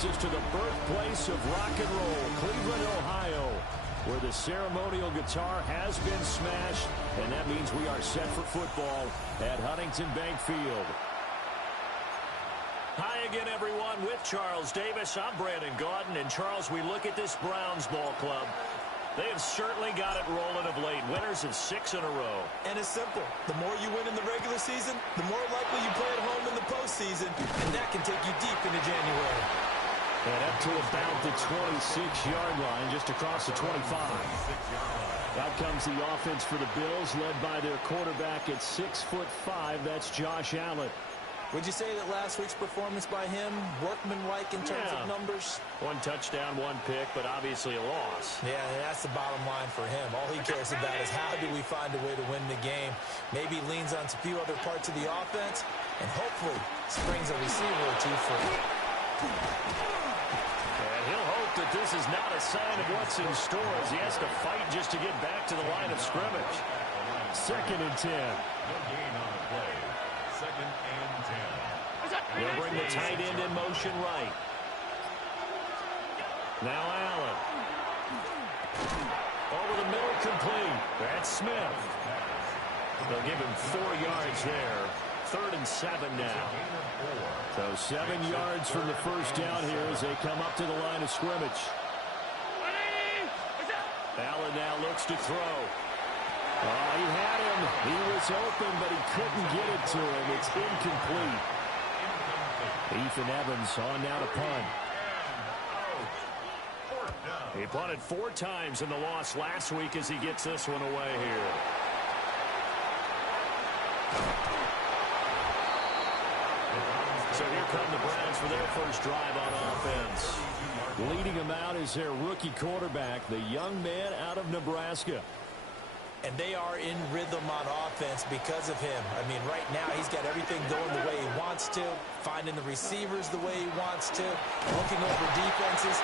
brings us to the birthplace of rock and roll, Cleveland, Ohio, where the ceremonial guitar has been smashed, and that means we are set for football at Huntington Bank Field. Hi again, everyone. With Charles Davis, I'm Brandon Gaudin. And, Charles, we look at this Browns ball club. They have certainly got it rolling of late. Winners of 6 in a row. And it's simple. The more you win in the regular season, the more likely you play at home in the postseason, and that can take you deep into January. And up to about the 26-yard line, just across the 25. Out comes the offense for the Bills, led by their quarterback at 6'5". That's Josh Allen. Would you say that last week's performance by him, workmanlike in terms of numbers? 1 touchdown, 1 pick, but obviously a loss. Yeah, that's the bottom line for him. All he cares about is how do we find a way to win the game. Maybe leans on a few other parts of the offense, and hopefully springs a receiver or two free. And he'll hope that this is not a sign of what's in store as he has to fight just to get back to the line of scrimmage. 2nd and 10. No gain on the play. 2nd and 10. They'll bring the tight end in motion right. Now Allen. Over the middle, complete. That's Smith. They'll give him 4 yards there. 3rd and 7 now. So 7 yards from the first down here as they come up to the line of scrimmage. Allen now looks to throw. Oh, he had him. He was open, but he couldn't get it to him. It's incomplete. Ethan Evans on now to punt. He punted 4 times in the loss last week as he gets this one away here. So here come the Browns for their first drive on offense. Leading them out is their rookie quarterback, the young man out of Nebraska. And they are in rhythm on offense because of him. I mean, right now he's got everything going the way he wants to, finding the receivers the way he wants to, looking over defenses.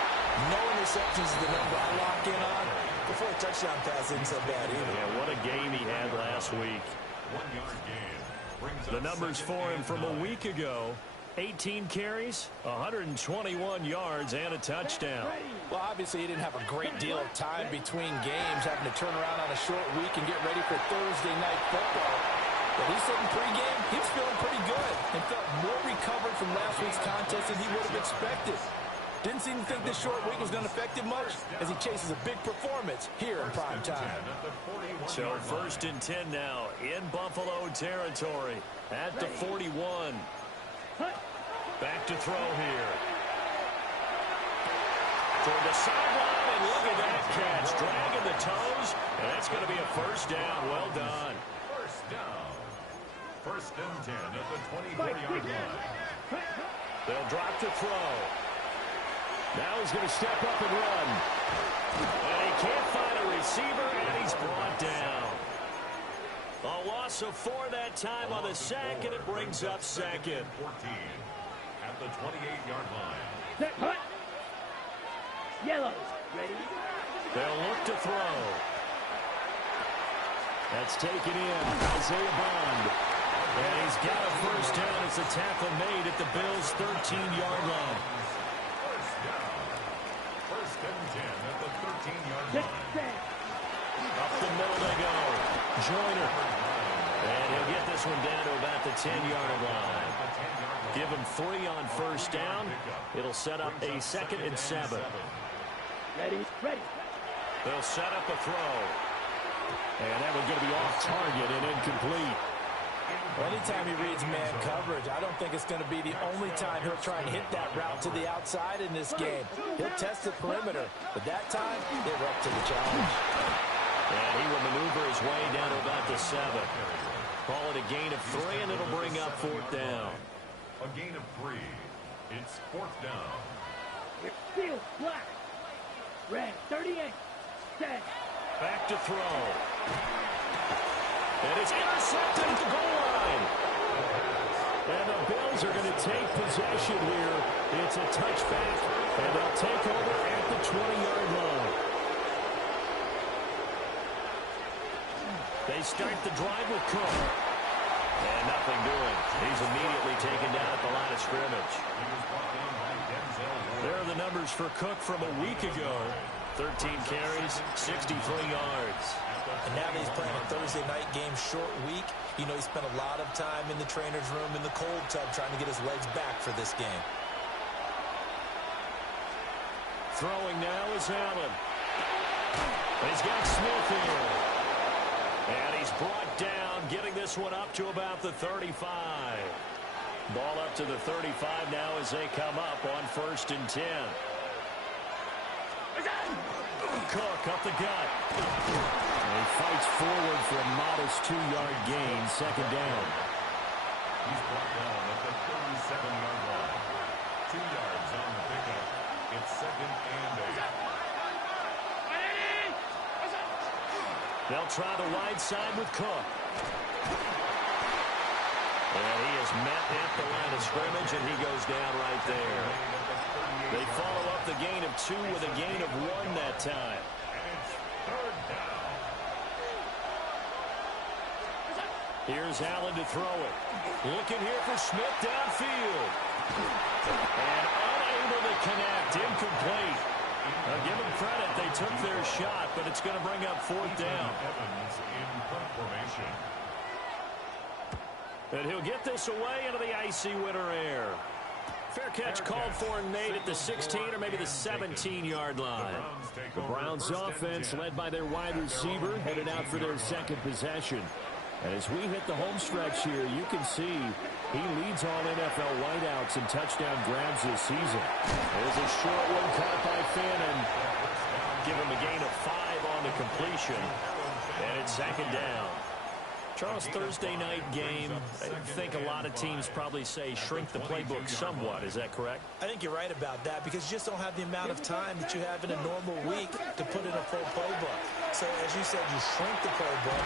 No interceptions is the number I lock in on. Before a touchdown pass isn't so bad either. Yeah, what a game he had last week. 1-yard gain. The numbers for him from a week ago. 18 carries, 121 yards, and a touchdown. Well, obviously, he didn't have a great deal of time between games, having to turn around on a short week and get ready for Thursday night football. But he said in pregame, he was feeling pretty good and felt more recovered from last week's contest than he would have expected. Didn't seem to think this short week was going to affect him much as he chases a big performance here in prime time. So 1st and 10 now in Buffalo territory at the 41. Back to throw here. Toward the sideline, and look at that catch. Dragging the toes, and that's going to be a first down. Well done. First down. 1st and 10 at the 24-yard line. They'll drop to throw. Now he's going to step up and run. And he can't find a receiver, and he's brought down. A loss of 4 that time on the sack, and it brings up 2nd. 14 at the 28-yard line. Yellow. Ready? They'll look to throw. That's taken in. Isaiah Bond. And he's got a first down as the tackle made at the Bills' 13-yard line. First down. 1st and 10 at the 13-yard line. Up the middle they go. Joyner. And he'll get this one down to about the 10-yard line. Give him 3 on first down. It'll set up a 2nd and 7. Ready? Ready. They'll set up a throw. And that one's going to be off target and incomplete. Well, anytime he reads man coverage, I don't think it's going to be the only time he'll try and hit that route to the outside in this game. He'll test the perimeter, but that time, they were up to the challenge. And he will maneuver his way down to about the 7. Call it a gain of 3, and it'll bring up 4th down. A gain of 3. It's 4th down. Field black. Red 38. Set. Back to throw. And it's intercepted at the goal line. And the Bills are going to take possession here. It's a touchback, and they'll take over at the 20-yard line. They start the drive with Cook. And nothing doing. He's immediately taken down at the line of scrimmage. He was brought down by Denzel. They're the numbers for Cook from a week ago. 13 carries, 63 yards. And now that he's playing a Thursday night game, short week, you know he spent a lot of time in the trainer's room in the cold tub trying to get his legs back for this game. Throwing now is Allen. He's got Smith here. And he's brought down, getting this one up to about the 35. Ball up to the 35 now as they come up on 1st and 10. Cook up the gut. And he fights forward for a modest 2-yard gain, 2nd down. He's brought down at the 37-yard line. 2 yards on the pickup. It's 2nd and 8. They'll try the wide side with Cook. And he is met at the line of scrimmage, and he goes down right there. They follow up the gain of 2 with a gain of 1 that time. And it's 3rd down. Here's Allen to throw it. Looking here for Smith downfield. And unable to connect. Incomplete. Now give them credit. They took their shot, but it's going to bring up 4th down. Evans in front formation. And he'll get this away into the icy winter air. Fair catch called for and made at the 16 or maybe the 17-yard line. The Browns offense led by their wide receiver headed out for their 2nd possession. And as we hit the home stretch here, you can see he leads all NFL wideouts and touchdown grabs this season. There's a short one caught by Fannin. Give him a gain of 5 on the completion. And it's 2nd down. Charles, Thursday night game, I think a lot of teams probably say shrink the playbook somewhat. Is that correct? I think you're right about that because you just don't have the amount of time that you have in a normal week to put in a full playbook. So, as you said, you shrink the playbook,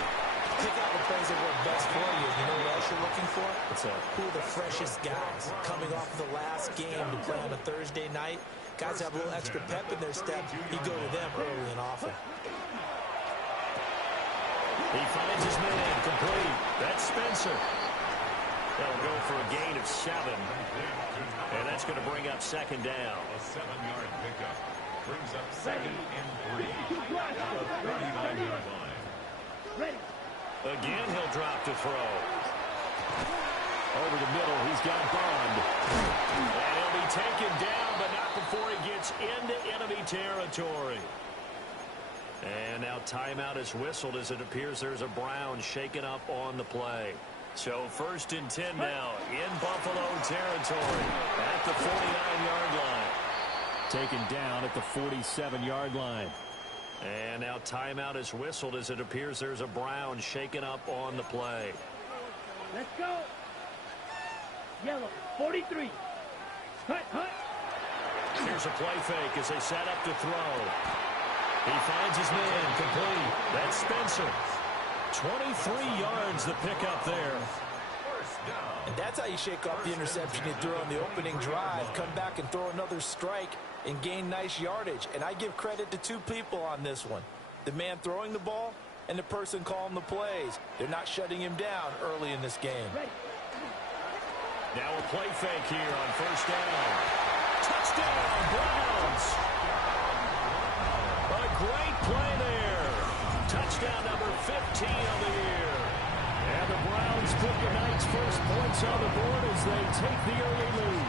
pick out the plays that work best for you. You know what else you're looking for? What's that? Who are the freshest guys coming off the last game to play on a Thursday night? Guys have a little extra pep in their step. You go to them early and often. He finds his man complete. That's Spencer. They'll go for a gain of 7. And that's going to bring up 2nd down. A 7-yard pickup brings up 2nd and 3. Now the 39-yard line. Ready. Again, he'll drop to throw. Over the middle, he's got Bond. And he'll be taken down, but not before he gets into enemy territory. And now timeout is whistled as it appears there's a Brown shaken up on the play. So 1st and 10 now in Buffalo territory at the 49-yard line. Taken down at the 47-yard line. And now timeout is whistled as it appears there's a Brown shaken up on the play. Let's go. Yellow, 43. Hut, hut. Here's a play fake as they set up to throw. He finds his man complete. That's Spencer. 23 yards the pickup there. And that's how you shake off the interception you threw on the opening drive. Come back and throw another strike and gain nice yardage. And I give credit to 2 people on this one. The man throwing the ball and the person calling the plays. They're not shutting him down early in this game. Now a play fake here on 1st down. Touchdown, Browns. A great play there. Touchdown number 15 on the year. And the Browns put the night's first points on the board as they take the early lead.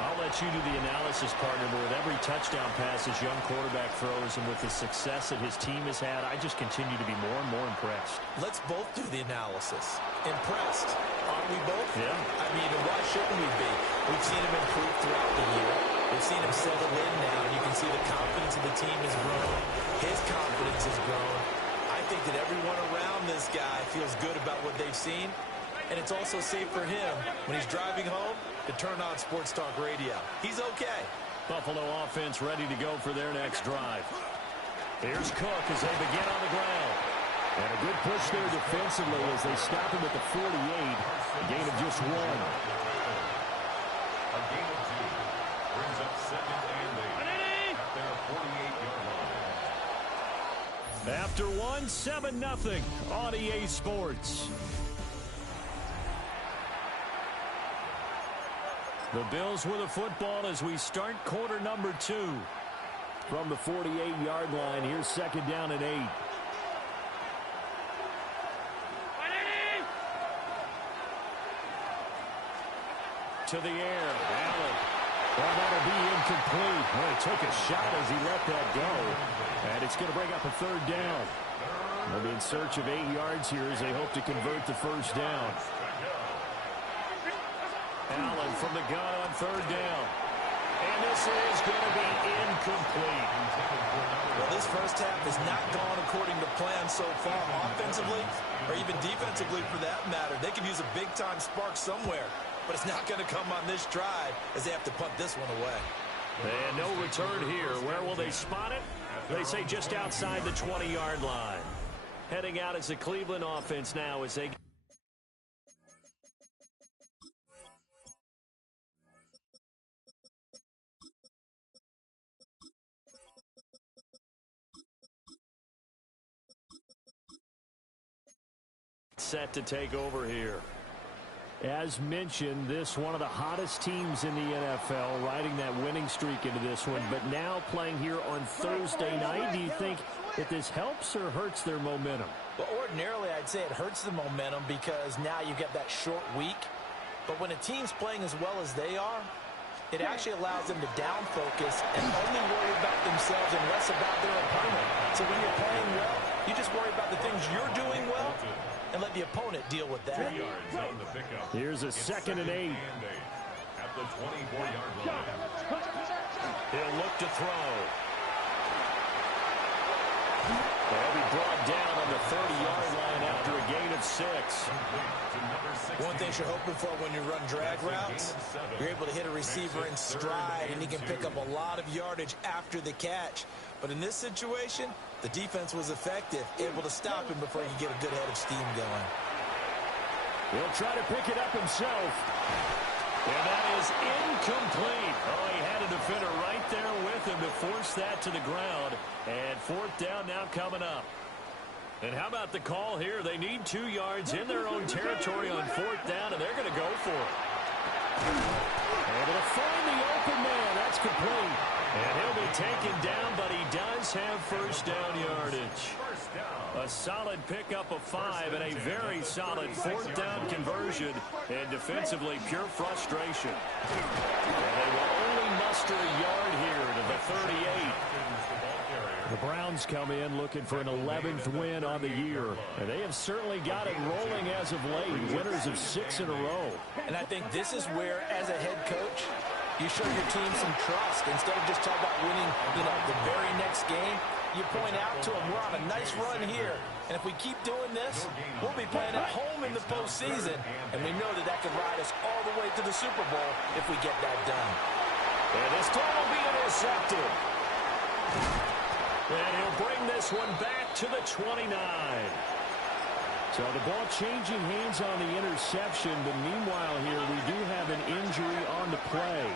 I'll let you do the analysis, partner, but with every touchdown pass this young quarterback throws and with the success that his team has had, I just continue to be more and more impressed. Let's both do the analysis. Impressed. Aren't we both? Yeah. I mean, and why shouldn't we be? We've seen him improve throughout the year. We've seen him settle in now. You can see the confidence of the team has grown. His confidence has grown. I think that everyone around this guy feels good about what they've seen. And it's also safe for him when he's driving home to turn on Sports Talk Radio. He's okay. Buffalo offense ready to go for their next drive. Here's Cook as they begin on the ground. And a good push there defensively as they stop him at the 48. A gain of just 1. A gain of 2 brings up 2nd and 8 at their 48-yard line. After 1, 7-0 on EA Sports. The Bills with the football as we start quarter number 2. From the 48-yard line, here's second down and 8. To the air, Allen. Well, that'll be incomplete. Well, he took a shot as he let that go. And it's going to bring up a third down. They'll be in search of 8 yards here as they hope to convert the first down. Allen from the gun on third down. And this is going to be incomplete. Well, this first half has not gone according to plan so far, offensively or even defensively for that matter. They could use a big-time spark somewhere, but it's not going to come on this drive as they have to punt this one away. And no return here. Where will they spot it? They say just outside the 20-yard line. Heading out as the Cleveland offense now as they... set to take over here. As mentioned, this one of the hottest teams in the NFL, riding that winning streak into this one, but now playing here on Thursday night. Do you think that this helps or hurts their momentum? Well, ordinarily, I'd say it hurts the momentum because now you get that short week. But when a team's playing as well as they are, it actually allows them to down focus and only worry about themselves and less about their opponent. So when you're playing well, you just worry about the things you're doing well and let the opponent deal with that. 2 yards on the pickup. Here's a second and 8. At the 24-yard line. He'll look to throw. They'll be brought down on the 30-yard line after a gain of 6. One thing you're hoping for when you run drag routes, you're able to hit a receiver in stride, and he can pick up a lot of yardage after the catch. But in this situation, the defense was effective, able to stop him before he could get a good head of steam going. He'll try to pick it up himself. And that is incomplete. Oh, he had a defender right there with him to force that to the ground. And fourth down now coming up. And how about the call here? They need 2 yards in their own territory on fourth down, and they're going to go for it. Able to find the open man. That's complete. And he'll be taken down, but he does have first down yardage. A solid pickup of 5 and a very solid fourth down conversion. And defensively, pure frustration. And they will only muster a yard here to the 38. The Browns come in looking for an 11th win on the year. And they have certainly got it rolling as of late. Winners of 6 in a row. And I think this is where, as a head coach, you show your team some trust. Instead of just talking about winning, the very next game, you point out to them, we're on a nice run here. And if we keep doing this, we'll be playing at home in the postseason. And we know that that could ride us all the way to the Super Bowl if we get that done. And this time will be intercepted. And he'll bring this one back to the 29. So the ball changing hands on the interception, but meanwhile here we do have an injury on the play.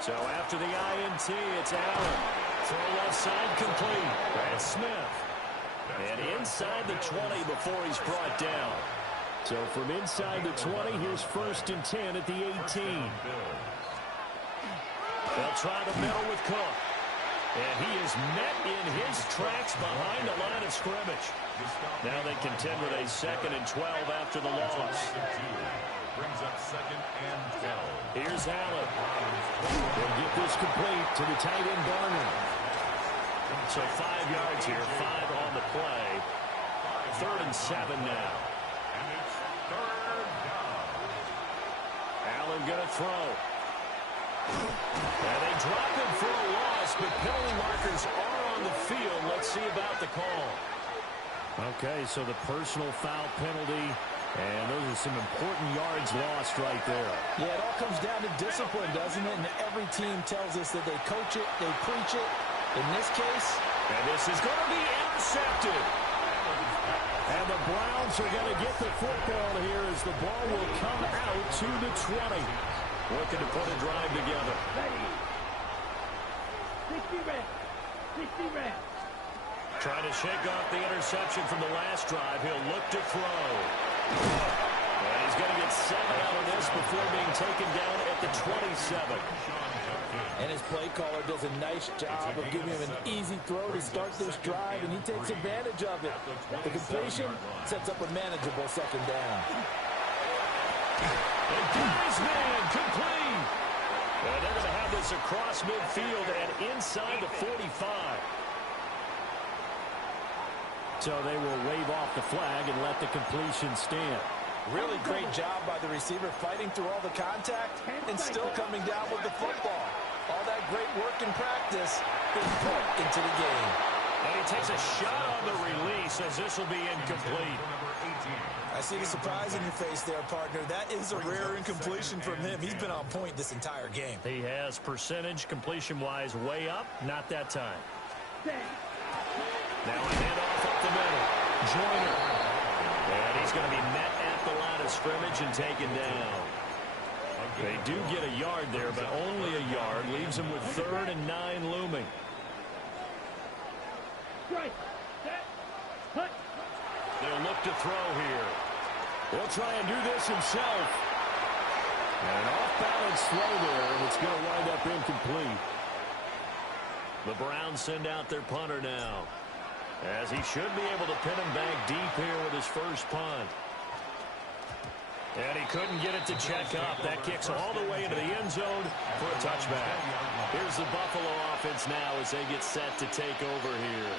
So after the INT, it's Allen. Throw left side complete. Brad Smith. And inside the 20 before he's brought down. So from inside the 20, here's first and 10 at the 18. They'll try the middle with Cook. And he is met in his tracks behind the line of scrimmage. Now they contend with a 2nd and 12 after the loss. Brings up 2nd and 12. Here's Allen. They'll get this complete to the tight end Barner. So 5 yards here, 5 on the play. 3rd and 7 now. And it's 3rd down. Allen gonna throw. And they drop him for a loss, but penalty markers are on the field. Let's see about the call. Okay, so the personal foul penalty, and those are some important yards lost right there. Yeah, it all comes down to discipline, doesn't it? And every team tells us that they coach it, they preach it. In this case, and this is going to be intercepted. And the Browns are going to get the football here as the ball will come out to the 20. Looking to put a drive together. Ready. 60 rounds. 60 rounds. Trying to shake off the interception from the last drive. He'll look to throw. And he's going to get before being taken down at the 27. And his play caller does a nice job of giving him an easy throw to start this drive, and he takes advantage of it. The completion sets up a manageable second down. And Gary's man complete. And they're going to have this across midfield and inside the 45. So they will wave off the flag and let the completion stand. Really great job by the receiver fighting through all the contact and still coming down with the football. All that great work in practice being put into the game. And he takes a shot on the release as this will be incomplete. I see the surprise in your face there, partner. That is a rare incompletion from him. He's been on point this entire game. He has percentage completion-wise way up. Not that time. Now a handoff up the middle. Joyner. And he's going to be met at the line of scrimmage and taken down. They do get a yard there, but only a yard. Leaves them with 3rd and 9 looming. They'll look to throw here. Will try and do this himself. And an off-balance throw there, and it's going to wind up incomplete. The Browns send out their punter now, as he should be able to pin him back deep here with his first punt. And he couldn't get it to check up. That kicks all the way into the end zone for a touchback. Here's the Buffalo offense now as they get set to take over here.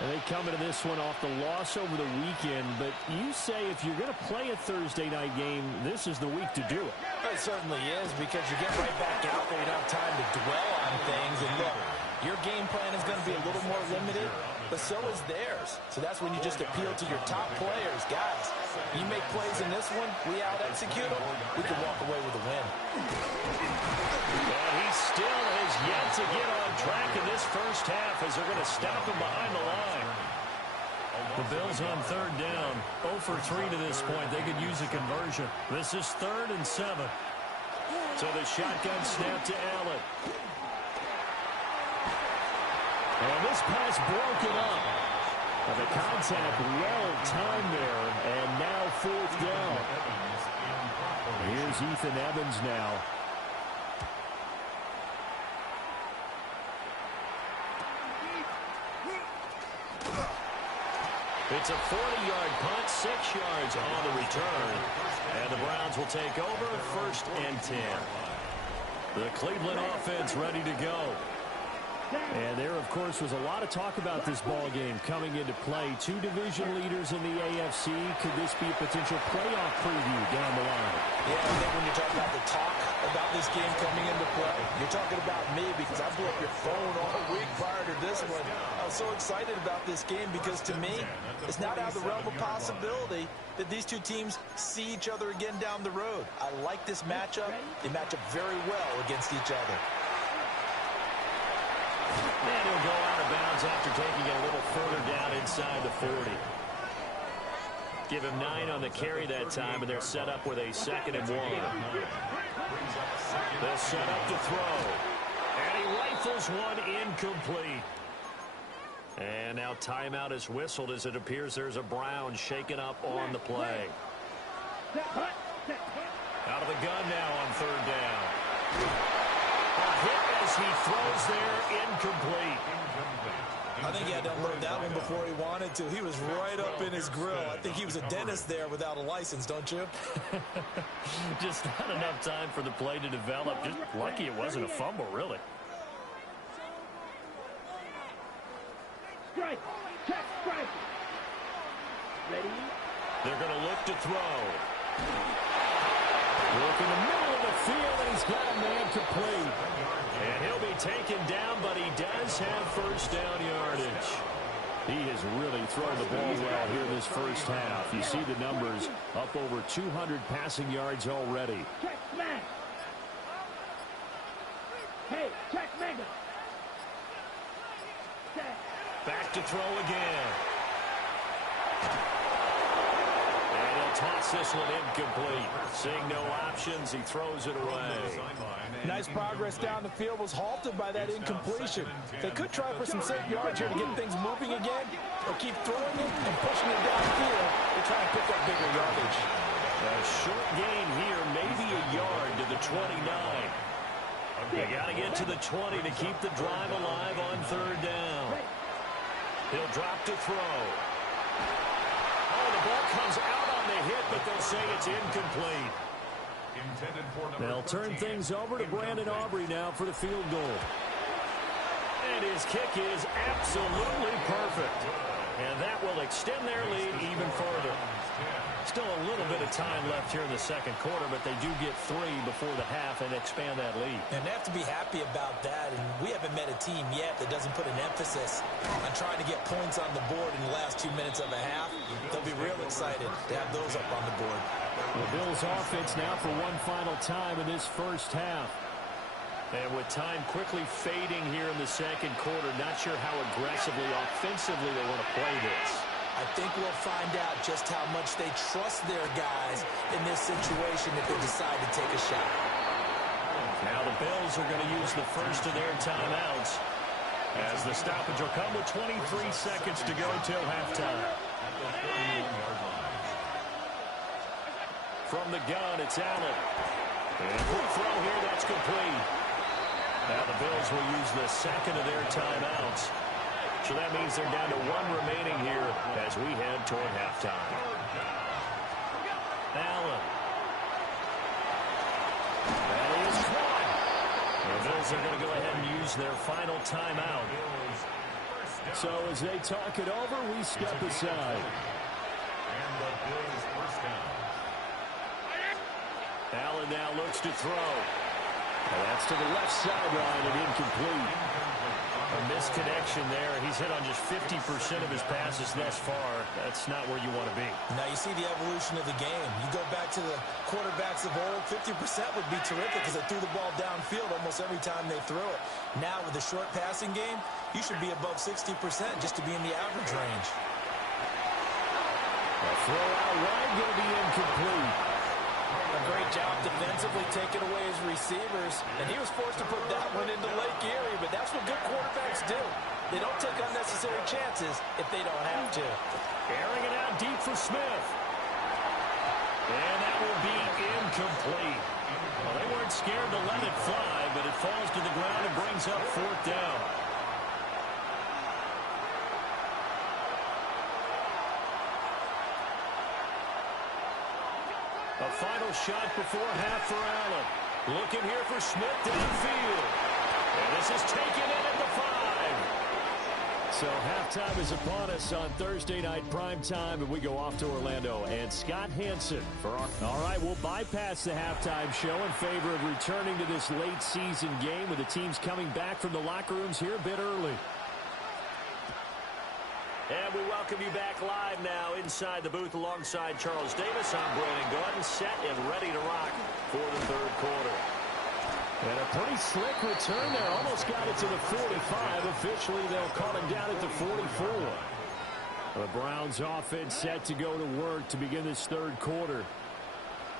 And they come into this one off the loss over the weekend, but you say if you're going to play a Thursday night game, this is the week to do it. It certainly is, because you get right back out there. You don't have time to dwell on things. And look, your game plan is going to be a little more limited, but so is theirs. So that's when you just appeal to your top players. Guys, you make plays in this one, we out-execute them, we can walk away with a win. And he still has yet to get on track in this first half as they're going to stop him behind the line. The Bills on 3rd down, 0 for 3 to this point. They could use a conversion. This is 3rd and 7. So the shotgun snap to Allen. And this pass broken up. And the contact well-timed there, and now 4th down. Here's Ethan Evans now. It's a 40-yard punt, 6 yards on the return. And the Browns will take over 1st and 10. The Cleveland offense ready to go. And there, of course, was a lot of talk about this ball game coming into play. 2 division leaders in the AFC. Could this be a potential playoff preview down the line? Yeah, I think when you talk about the talk about this game coming into play, you're talking about me, because I blew up your phone all week prior to this one. I was so excited about this game because, to me, it's not out of the realm of possibility that these two teams see each other again down the road. I like this matchup. They match up very well against each other. And he'll go out of bounds after taking it a little further down inside the 40. Give him 9 on the carry that time, and they're set up with a 2nd and 1. They'll set up to throw. And he rifles one incomplete. And now timeout is whistled as it appears there's a Brown shaken up on the play. Out of the gun now on 3rd down. A hit as he throws there, incomplete. I think he had to unload that one before he wanted to. He was right up in his grill. I think he was a dentist there without a license, don't you? Just not enough time for the play to develop. Just lucky it wasn't a fumble, really. Strike. Check. Strike. Ready? They're going to look to throw. Look in the middle of the field, and he's got a man complete. And he'll be taken down, but he does have 1st down yardage. He has really thrown the ball well here in this first half. You see the numbers, up over 200 passing yards already. Check smash. Hey, check mega. Set. Back to throw again. And he'll toss this one incomplete. Seeing no options, he throws it away. Nice progress down the field, was halted by that incompletion. They could try for some safe yards here to get things moving again, or keep throwing it and pushing it downfield to try and pick up bigger yardage. A short gain here, maybe a yard to the 29. They got to get to the 20 to keep the drive alive on third down. He'll drop to throw. Oh, the ball comes out on the hit, but they'll say it's incomplete. They'll turn things over to Brandon Aubrey now for the field goal. And his kick is absolutely perfect. And that will extend their lead even further. Still a little bit of time left here in the second quarter, but they do get 3 before the half and expand that lead. And they have to be happy about that. And we haven't met a team yet that doesn't put an emphasis on trying to get points on the board in the last 2 minutes of a half. They'll be real excited to have those up on the board. The Bills offense now for one final time in this first half. And with time quickly fading here in the second quarter, not sure how aggressively, offensively they want to play this. I think we'll find out just how much they trust their guys in this situation if they decide to take a shot. Now the Bills are going to use the first of their timeouts as the stoppage will come with 23 seconds to go till halftime. From the gun, it's Allen. And quick throw here, that's complete. Now the Bills will use the second of their timeouts. So that means they're down to 1 remaining here as we head toward halftime. Allen. That is caught. The Bills are going to go ahead and use their final timeout. So as they talk it over, we step aside. And the Bills first down. Allen now looks to throw. And that's to the left sideline and incomplete. A misconnection there. He's hit on just 50% of his passes thus far. That's not where you want to be. Now you see the evolution of the game. You go back to the quarterbacks of old, 50% would be terrific because they threw the ball downfield almost every time they threw it. Now with the short passing game, you should be above 60% just to be in the average range. A throw out wide going to be incomplete. A great job defensively taking away his receivers, and he was forced to put that one into Lake Erie, but that's what good quarterbacks do. They don't take unnecessary chances if they don't have to. Airing it out deep for Smith. And that will be incomplete. Well, they weren't scared to let it fly, but it falls to the ground and brings up fourth down. A final shot before half for Allen. Looking here for Smith downfield. And this is taken in at the 5. So halftime is upon us on Thursday night primetime, and we go off to Orlando. And Scott Hansen for our... All right, we'll bypass the halftime show in favor of returning to this late season game with the teams coming back from the locker rooms here a bit early. And we welcome you back live now inside the booth alongside Charles Davis. I'm Brandon Gordon, set and ready to rock for the third quarter. And a pretty slick return there. Almost got it to the 45. Officially, they'll call him down at the 44. The Browns offense set to go to work to begin this third quarter.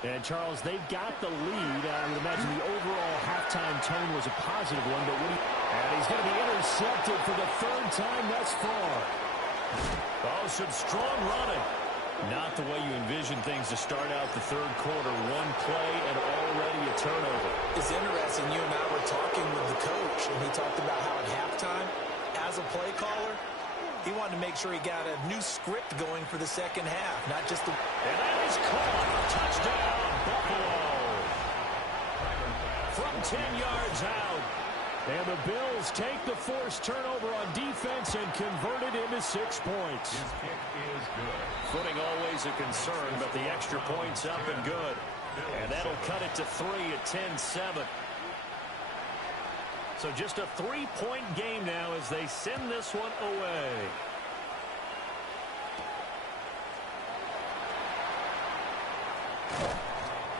And, Charles, they got the lead. I would imagine the overall halftime tone was a positive one. But and he's going to be intercepted for the third time thus far. Oh, some strong running. Not the way you envision things to start out the third quarter. One play and already a turnover. It's interesting. You and I were talking with the coach, and he talked about how at halftime, as a play caller, he wanted to make sure he got a new script going for the second half, not just the... And that is caught. Touchdown, Buffalo. From 10 yards out. And the Bills take the forced turnover on defense and convert it into 6 points. His kick is good. Footing always a concern, but the extra point's up and good. And that'll cut it to 3 at 10-7. So just a 3-point game now as they send this one away.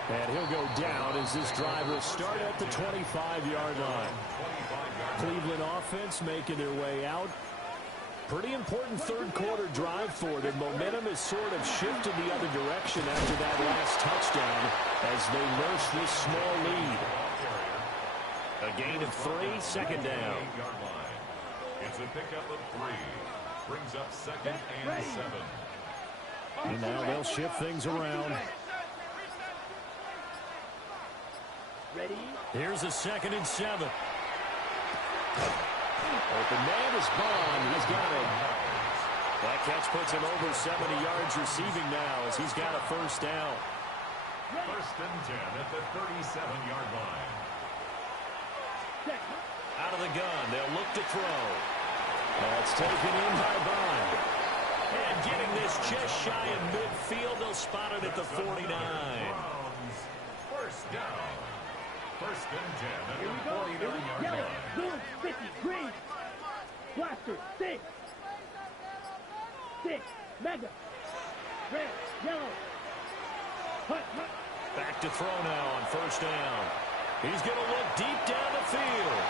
And he'll go down as this drive will start at the 25-yard line. Cleveland offense making their way out. Pretty important third quarter drive for them. Momentum has sort of shifted the other direction after that last touchdown as they nurse this small lead. A gain of 3, second down. It's a pickup of 3. Brings up second and 7. And now they'll shift things around. Ready? Here's a 2nd and 7. Open man is Bond. He's got it. That catch puts him over 70 yards receiving now as he's got a first down. 1st and 10 at the 37-yard line. Second. Out of the gun. They'll look to throw. That's taken in by Bond. And getting this just shy of midfield. They'll spot it at the 49. Browns, 1st down. 1st and 10 at Here we the go. 49-yard Yellow, line. blue, 50, green. Blaster, 6. 6. Mega. Red, yellow. Hut, hut. Back to throw now on 1st down. He's going to look deep down the field.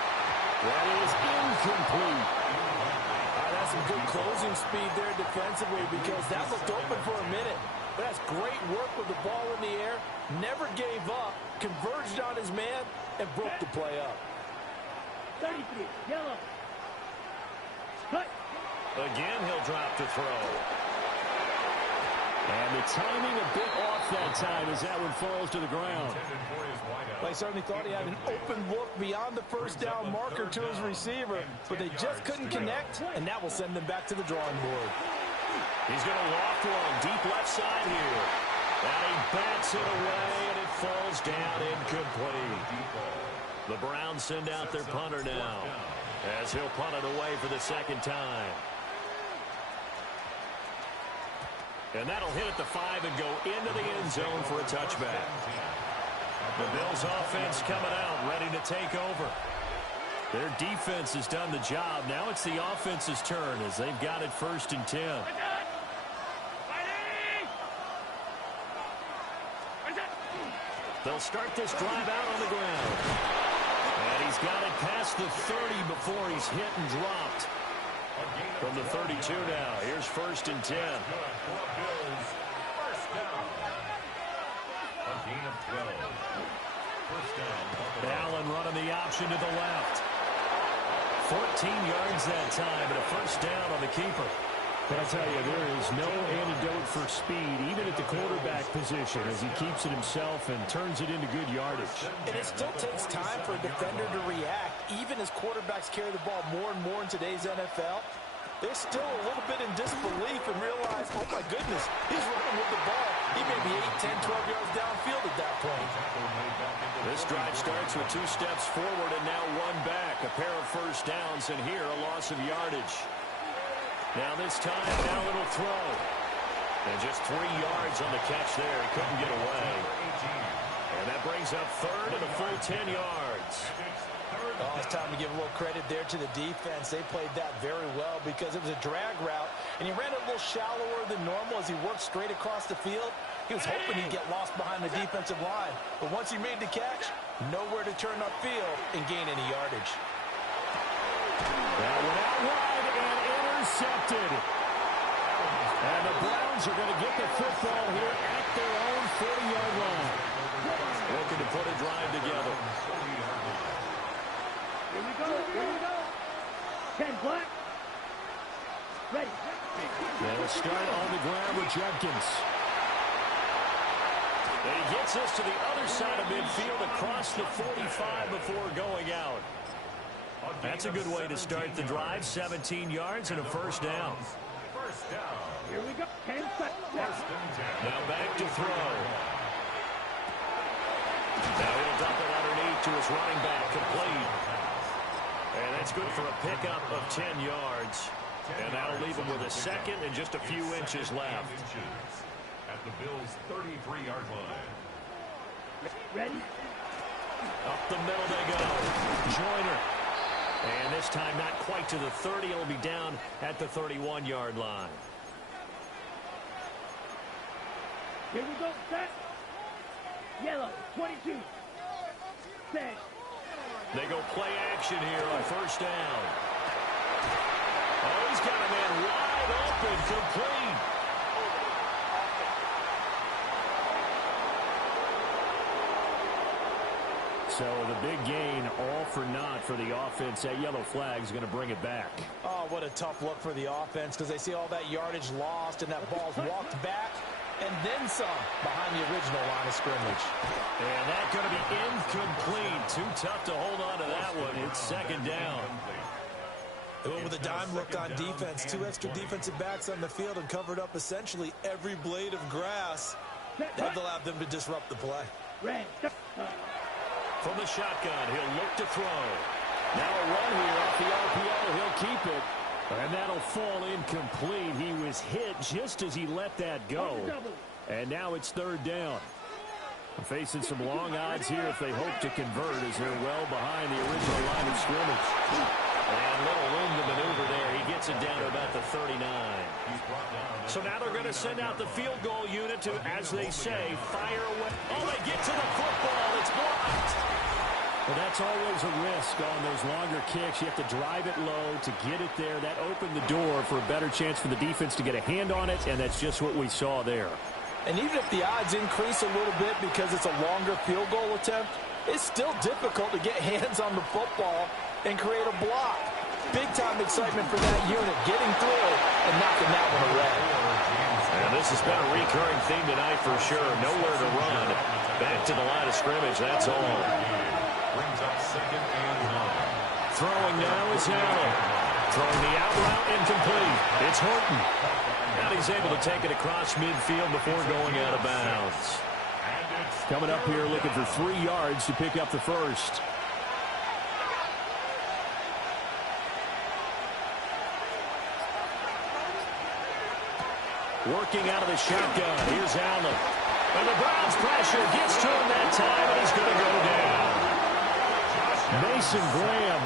That is incomplete. That's some good closing speed there defensively because that looked open for a minute. But that's great work with the ball in the air. Never gave up. Converged on his man and broke the play up. 33, yellow. Hut. Again, he'll drop to throw. And the timing a bit off that time as that one falls to the ground. Well, he certainly thought he had an open look beyond the 1st down marker to his receiver, but they just couldn't connect, and that will send them back to the drawing board. He's going to loft one deep left side here. And he bats it away, and it falls down incomplete. The Browns send out their punter now as he'll punt it away for the 2nd time. And that'll hit at the 5 and go into the end zone for a touchback. The Bills offense coming out, ready to take over. Their defense has done the job. Now it's the offense's turn as they've got it 1st and 10. They'll start this drive out on the ground. And he's got it past the 30 before he's hit and dropped. From the 32 now, here's 1st and 10. Allen running the option to the left. 14 yards that time, and a 1st down on the keeper. But I tell you, there is no antidote for speed, even at the quarterback position, as he keeps it himself and turns it into good yardage. And it still takes time for a defender to react, even as quarterbacks carry the ball more and more in today's NFL. They're still a little bit in disbelief and realize, oh my goodness, he's running with the ball. He may be 8, 10, 12 yards downfield at that point. This drive starts with 2 steps forward and now 1 back. A pair of 1st downs, and here a loss of yardage. Now this time, Allen will throw. And just 3 yards on the catch there. He couldn't get away. And that brings up 3rd and a full 10 yards. Oh, it's time to give a little credit there to the defense. They played that very well because it was a drag route, and he ran a little shallower than normal as he worked straight across the field. He was hoping he'd get lost behind the defensive line, but once he made the catch, nowhere to turn upfield and gain any yardage. That went out wide and intercepted. And the Browns are going to get the football here at their own 40-yard line. Looking to put a drive together. Here we go. Here we go. 10 black. Ready. They'll start on the ground with Jenkins. And he gets us to the other side of midfield across the 45 before going out. That's a good way to start the drive. 17 yards and a 1st down. Here we go. 10 seconds. Now back to throw. Now he'll dump it underneath to his running back, complete. And that's good for a pickup of 10 yards. And that'll leave him with a 2nd and just a few inches left. At the Bills' 33-yard line. Ready. Up the middle they go. Joyner. And this time not quite to the 30. It'll be down at the 31-yard line. Here we go. Set. Yellow. 22. Set. They go play action here on 1st down. Oh, he's got a man wide open, complete. So the big gain, all for naught for the offense. That yellow flag is going to bring it back. Oh, what a tough look for the offense because they see all that yardage lost and that ball's walked back. and then some behind the original line of scrimmage. And that's going to be incomplete. Too tough to hold on to that one. It's second down. They went with a dime look on defense. 2 extra defensive backs on the field and covered up essentially every blade of grass. That allowed them to disrupt the play. From the shotgun, he'll look to throw. Now a run here off the RPO. He'll keep it. And that'll fall incomplete. He was hit just as he let that go. And now it's third down. Facing some long odds here if they hope to convert as they're well behind the original line of scrimmage. And little room to maneuver there. He gets it down to about the 39. So now they're going to send out the field goal unit to, as they say, fire away. Oh, they get to the football. It's blocked. Well, that's always a risk on those longer kicks. You have to drive it low to get it there. That opened the door for a better chance for the defense to get a hand on it, and that's just what we saw there. And even if the odds increase a little bit because it's a longer field goal attempt, it's still difficult to get hands on the football and create a block. Big-time excitement for that unit, getting through and knocking that one away. And this has been a recurring theme tonight for sure. Nowhere to run. Back to the line of scrimmage, that's all. Brings up second and 9. Throwing now is Allen. Throwing the out route incomplete. It's Horton. Now he's able to take it across midfield before going out of bounds. Coming up here looking for 3 yards to pick up the first. Working out of the shotgun. Here's Allen. And the Browns pressure gets to him that time, and he's going to go down. Mason Graham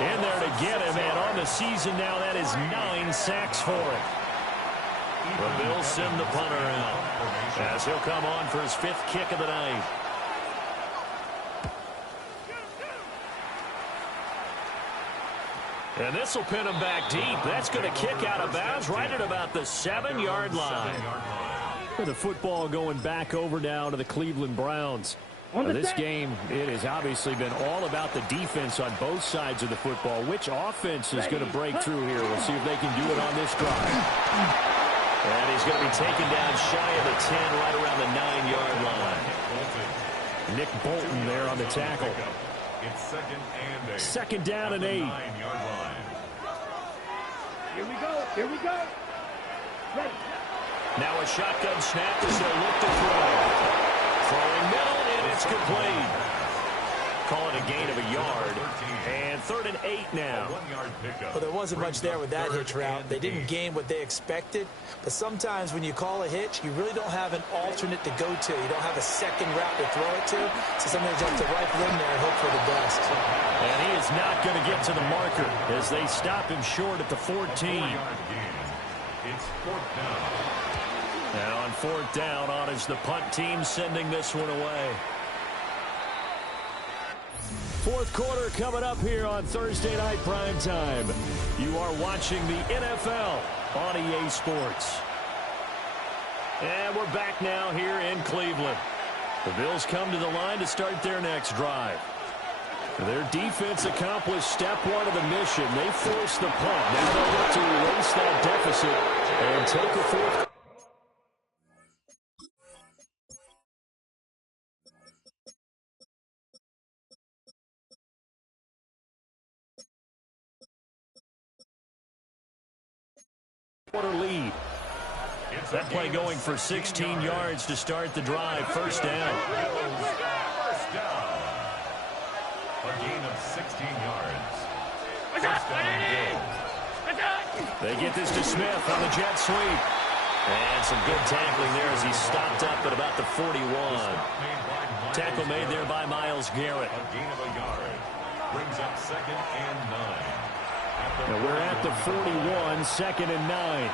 in there to get him, and on the season now, that is 9 sacks for him. The Bills send the punter out as he'll come on for his 5th kick of the night. And this will pin him back deep. That's going to kick out of bounds right at about the 7-yard line. The football going back over now to the Cleveland Browns. This game, it has obviously been all about the defense on both sides of the football. Which offense is going to break through here? We'll see if they can do it on this drive. And he's going to be taken down shy of the 10, right around the 9-yard line. Nick Bolton there on the tackle. It's second and 8. Second down and 8. 9-yard line. Here we go. Here we go. Ready. Now a shotgun snap as they'll look to throw. Throwing middle, and it's complete. Call it a gain of a yard. And 3rd and 8 now. Well, there wasn't much there with that hitch route. They didn't gain what they expected. But sometimes when you call a hitch, you really don't have an alternate to go to. You don't have a second route to throw it to. So sometimes you have to rifle in there and hope for the best. And he is not going to get to the marker as they stop him short at the 14. It's 4th down. And on 4th down, on is the punt team sending this one away. 4th quarter coming up here on Thursday Night Primetime. You are watching the NFL on EA Sports. And we're back now here in Cleveland. The Bills come to the line to start their next drive. Their defense accomplished step 1 of the mission. They forced the punt. Now they'll look to erase that deficit and take a 4th. Quarter lead. That play going for 16 yards to start the drive. First down. First down. A gain of 16 yards. First down, Bills. They get this to Smith on the jet sweep. And some good tackling there as he stopped up at about the 41. Tackle made there by Myles Garrett. A gain of a yard. Brings up 2nd and 9. Now we're at the 41, 2nd and 9.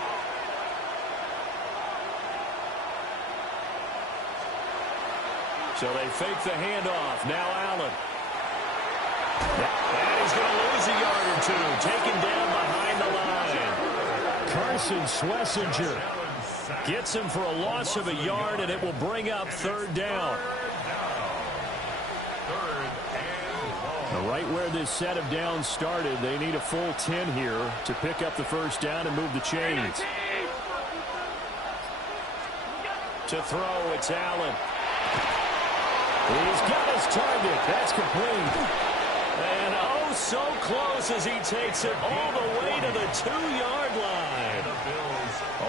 So they fake the handoff. Now Allen. And he's going to lose a yard or 2. Taken down behind the line. Carson Schlesinger gets him for a loss of a yard, and it will bring up 3rd down. Right where this set of downs started, they need a full 10 here to pick up the first down and move the chains. To throw, it's Allen. He's got his target. That's complete. And oh, so close as he takes it all the way to the 2-yard line.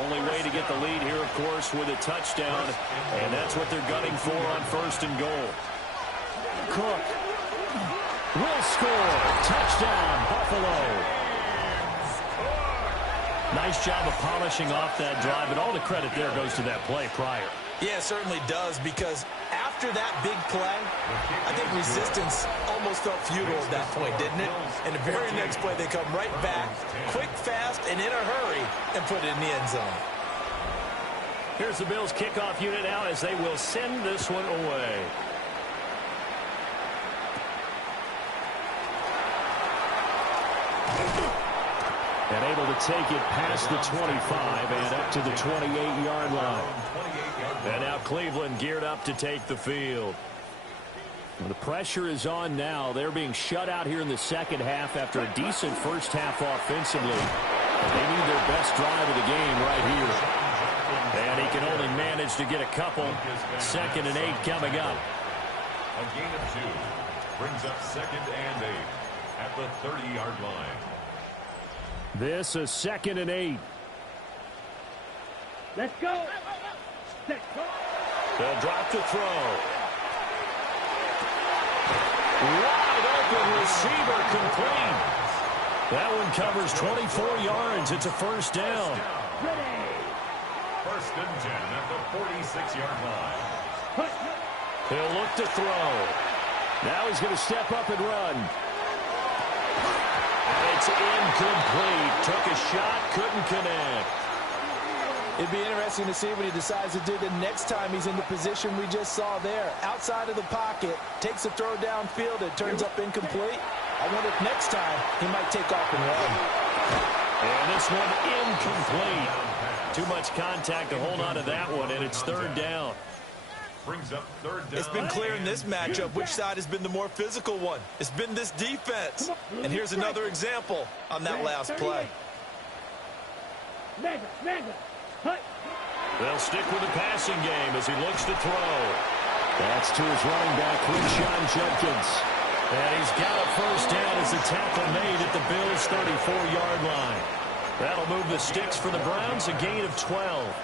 Only way to get the lead here, of course, with a touchdown. And that's what they're gunning for on 1st and goal. Cook will score. Touchdown, Buffalo. Nice job of polishing off that drive, and all the credit there goes to that play prior. Yeah, it certainly does, because after that big play, I think resistance almost felt futile at that point, didn't it? And the very next play, they come right back, quick, fast, and in a hurry, and put it in the end zone. Here's the Bills kickoff unit now as they will send this one away. And able to take it past the 25 and up to the 28-yard line. And now Cleveland geared up to take the field. The pressure is on now. They're being shut out here in the second half after a decent first half offensively. They need their best drive of the game right here. And he can only manage to get a couple. 2nd and 8 coming up. A gain of 2 brings up 2nd and 8 at the 30-yard line. This is 2nd and 8. Let's go. Let's go. They'll drop to throw. Wide open receiver complete. That one covers 24 yards. It's a 1st down. Ready. 1st and 10 at the 46-yard line. He'll look to throw. Now he's going to step up and run. And it's incomplete. Took a shot, couldn't connect. It'd be interesting to see what he decides to do the next time he's in the position we just saw there. Outside of the pocket, takes a throw downfield, it turns up incomplete. I wonder if next time he might take off and run. And this one incomplete. Too much contact to hold on to that one, and it's 3rd down. Brings up 3rd down. It's been clear in this matchup which side has been the more physical one. It's been this defense. And here's another example on that last play. Mega. They'll stick with the passing game as he looks to throw. That's to his running back, Quinshon Judkins. And he's got a 1st down as the tackle made at the Bills' 34-yard line. That'll move the sticks for the Browns, a gain of 12.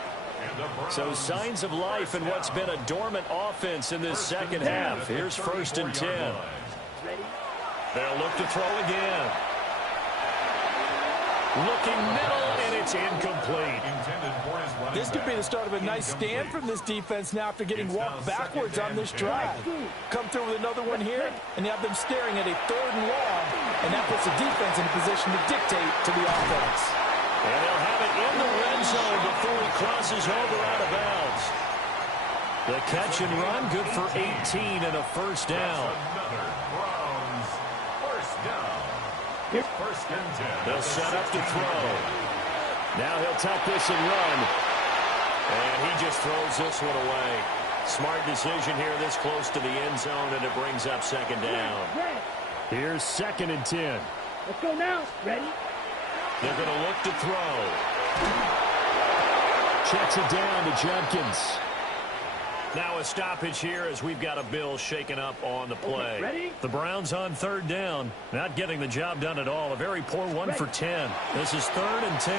So signs of life in what's been a dormant offense in this second half. Here's 1st and 10. They'll look to throw again. Looking middle, and it's incomplete. This could be the start of a nice stand from this defense now after getting walked backwards on this drive. Come through with another one here, and you have them staring at a 3rd and long, and that puts the defense in a position to dictate to the offense. And they'll have it in the red zone before he crosses over out of bounds. The catch and run, good for 18 and a 1st down. Another Browns 1st down. 1st and 10. They'll set up to throw. Now he'll tuck this and run. And he just throws this one away. Smart decision here this close to the end zone, and it brings up 2nd down. Here's 2nd and 10. Let's go now. Ready? They're going to look to throw. Checks it down to Judkins. Now a stoppage here as we've got a Bill shaken up on the play. Okay, ready? The Browns on 3rd down. Not getting the job done at all. A very poor 1 for 10. This is 3rd and 10.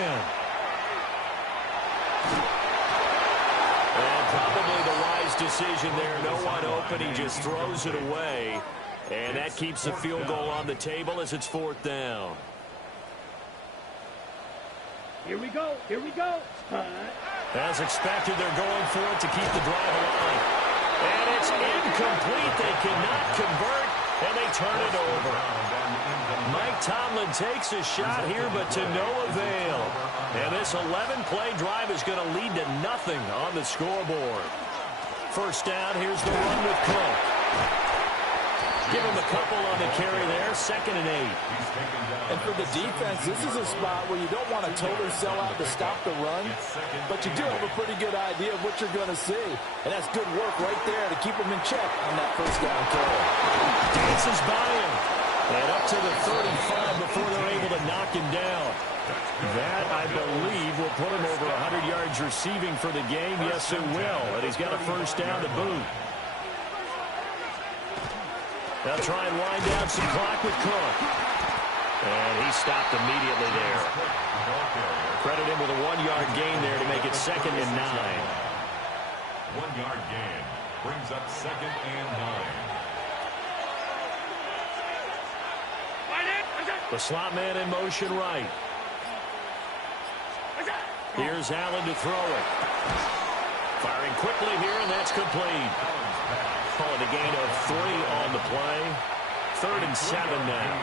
And probably the wise decision there. No one open. He just throws it away. And that keeps the field goal on the table as it's 4th down. Here we go. As expected, they're going for it to keep the drive alive. And it's incomplete. They cannot convert, and they turn it over. Mike Tomlin takes a shot here, but to no avail. And this 11-play drive is going to lead to nothing on the scoreboard. 1st down, here's the run with Cook. Give him a couple on the carry there, 2nd and 8. And for the defense, this is a spot where you don't want to totally sell out to stop the run, but you do have a pretty good idea of what you're going to see. And that's good work right there to keep them in check on that 1st down carry. Dances by him. And up to the 35 before they're able to knock him down. That, I believe, will put him over 100 yards receiving for the game. Yes, it will. And he's got a first down to boot. They'll try and wind down some clock with Cook. And he stopped immediately there. Credit him with a 1-yard gain there to make it 2nd and 9. 1-yard gain brings up 2nd and 9. The slot man in motion right. Here's Allen to throw it. Firing quickly here, and that's complete. Calling a gain of 3 on the play. 3rd and 7 now.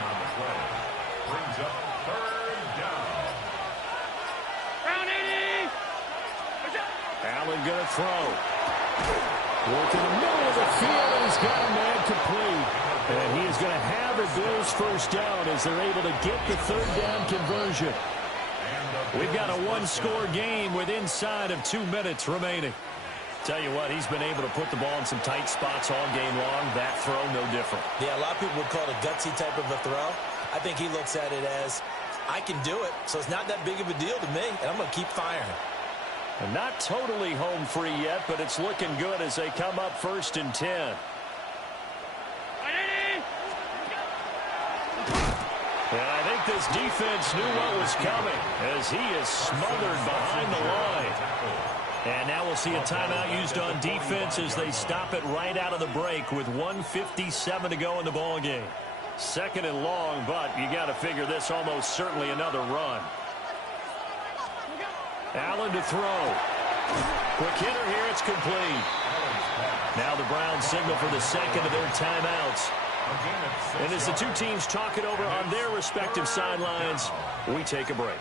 Brings up 3rd down. Allen going to throw. Work in the middle of the field, and he's got a man complete. And he is going to have the Bills first down as they're able to get the 3rd down conversion. We've got a 1-score game with inside of 2 minutes remaining. Tell you what, he's been able to put the ball in some tight spots all game long. That throw, no different. Yeah, a lot of people would call it a gutsy type of a throw. I think he looks at it as, I can do it, so it's not that big of a deal to me, and I'm going to keep firing. And not totally home free yet, but it's looking good as they come up 1st and 10. And I think this defense knew what was coming as he is smothered behind the line. And now we'll see a timeout used on defense as they stop it right out of the break with 1:57 to go in the ball game. 2nd and long, but you got to figure this almost certainly another run. Allen to throw. Quick hitter here, it's complete. Now the Browns signal for the 2nd of their timeouts. And as the two teams talk it over on their respective sidelines, we take a break.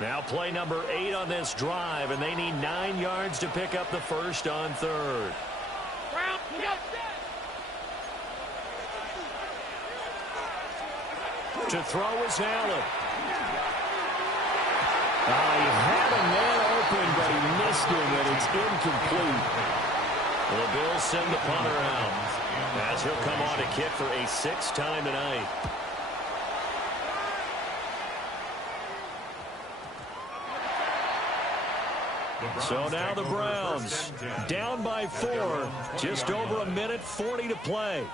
Now play number 8 on this drive, and they need 9 yards to pick up the first on 3rd. To throw is Allen. He had a man open, but he missed him, and it's incomplete. Well, the Bills send the punter out as he'll come on to kick for a 6th time tonight. So now the Browns down by 4, just over 1:40 to play.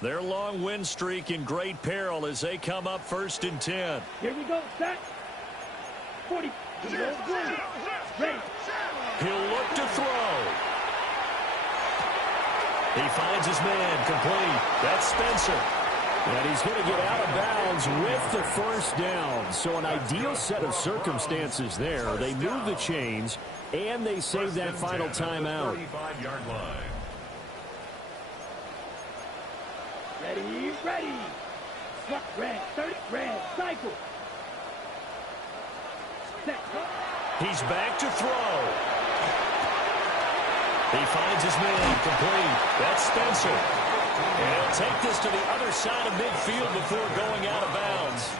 Their long win streak in great peril as they come up 1st and 10. Here we go, set. 40. Ready. He'll look to throw. He finds his man complete. That's Spencer. And he's going to get out of bounds with the first down. So an ideal set of circumstances there. They move the chains, and they save that final timeout. 35-yard line. Ready, ready. Red, 30, red, cycle. Set. He's back to throw. He finds his man complete. That's Spencer. And he'll take this to the other side of midfield before going out of bounds.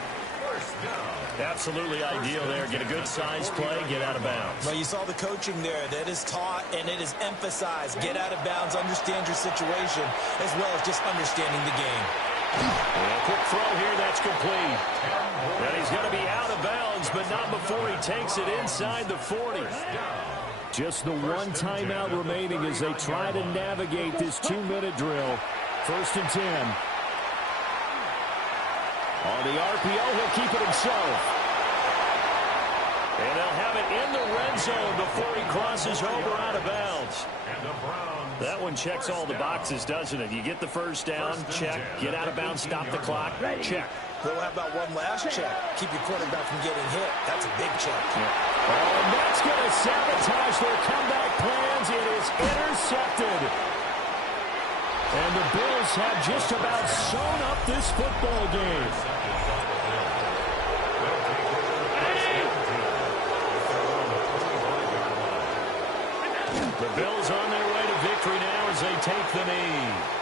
Absolutely ideal there. Get a good size play, get out of bounds. Well, you saw the coaching there. That is taught and it is emphasized. Get out of bounds, understand your situation, as well as just understanding the game. And a quick throw here, that's complete. And he's going to be out of bounds, but not before he takes it inside the 40. Just the one timeout remaining as they try to navigate this 2-minute drill. 1st and 10. On the RPO, he'll keep it himself. And they'll have it in the red zone before he crosses over out of bounds. That one checks all the boxes, doesn't it? You get the first down, check. Get out of bounds, stop the clock, check. Well, how about one last check? Keep your quarterback from getting hit. That's a big check. Yeah. Oh, and that's going to sabotage their comeback plans. It is intercepted. And the Bills have just about sewn up this football game. The Bills on their way to victory now as they take the knee.